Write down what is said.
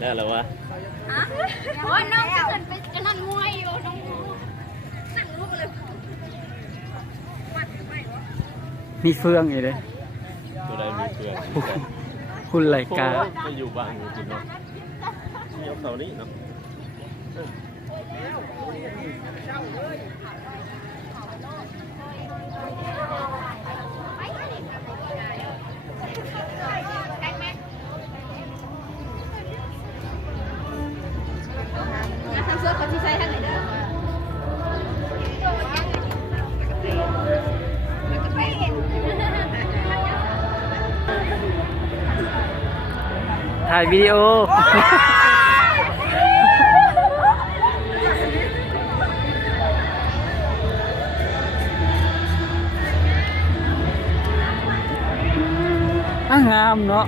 แล้วเหรอวะโอ้ยน้องจะเกินไปจะนั่งมวยอยู่น้องนั่งลูกเลย มีเฟืองอยู่เลย ตัวใดมีเพื่อน คุณไหลกา ไปอยู่บ้านอยู่กินเนาะเที่ยวเสาร์นี้เนาะทำเสื้อคนที่ใช้ท่านไหนเด้อถ่ายวิดีโองามเนาะ